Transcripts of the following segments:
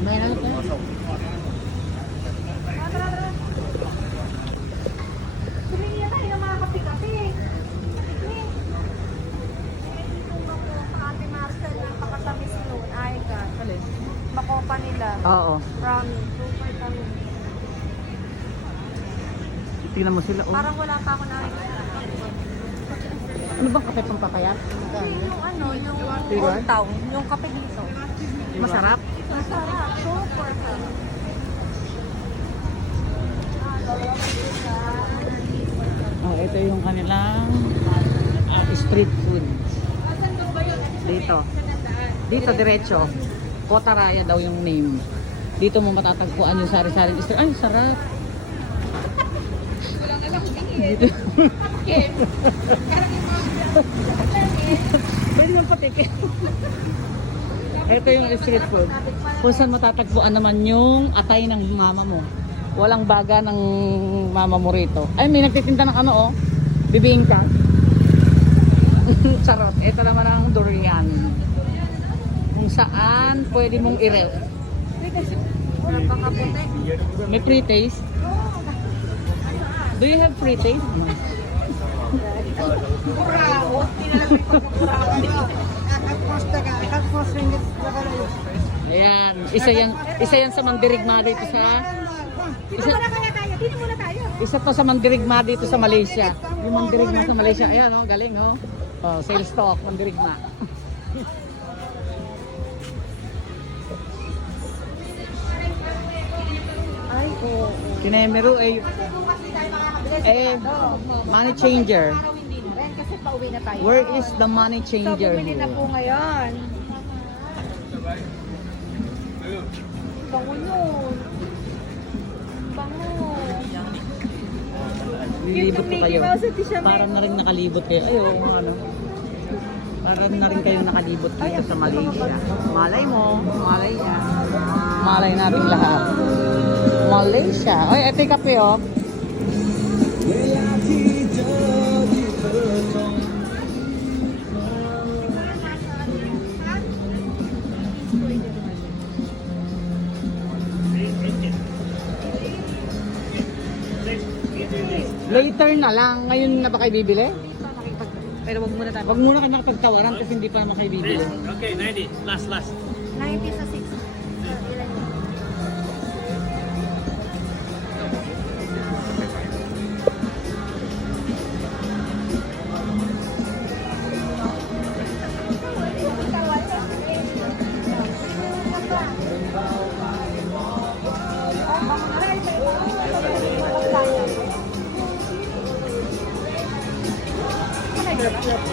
May lang ito. Tumingin na tayo ng mga kape-kape. Ate Marcel, napakatamis nun. Ay, God. Makopa nila. Oo. Promise. Super tamis. Tingnan mo sila. Oh. Parang wala pa ako nakikita. Ano bang kape pang papayat? Yung ano, yung Diba? Old Town. Yung kape dito. Masarap. Masarap. Super sarap. Oh, ito yung kanilang street food. Dito. Dito diretso. Kotaraya daw yung name. Dito mo matatagpuan yung sari-saring street. Ay, sarap. Dito. Pwede nang patikin. Ito yung street food. Kung saan matatagpuan naman yung atay ng mama mo. Walang baga ng mama mo rito. Ay, may nagtitinda ng ano, oh. Bibingka. Charot. Ito naman ang durian. Kung saan pwede mong i-rel. Napakaputi. May pre-taste. Do you have pre-taste? No. Bravo. Ayan. Isa yan sa mandirigma dito sa... Dito muna kaya tayo. Dito muna tayo. Isa to sa mandirigma dito sa Malaysia. Yung mandirigma sa Malaysia. Ayan, oh, galing, oh. Oh, sales talk, mandirigma. Ay, oo. Kinemero ay money changer. Ayan, kasi pauwi na tayo. Where is the money So, changer bumili na here? po ngayon. Bango yun. Bango. Lilibot ko kayo. Mickey Mouse at siya Para na rin nakalibot kayo. Ay, oo, ano. Para na rin kayo nakalibot dito sa Malaysia. Malay mo, malay niya. Malay natin lahat. Malaysia. Ay, ito yung kape, oh. Later na lang. Ngayon na ba kayo bibili? Pero wag muna tayo. Wag muna kayo nakapagtawaran kasi hindi pa naman kayo bibili. Okay, 90. Last. 90 sa 6. Ilan yun?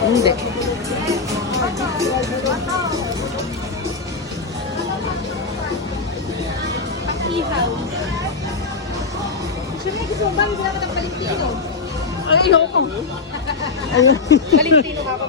Hindi. Ihaw. Siyempre, gusto mo ba? Hindi na kita Valentino. Ay, ayoko. Ayun. Valentino ka pa.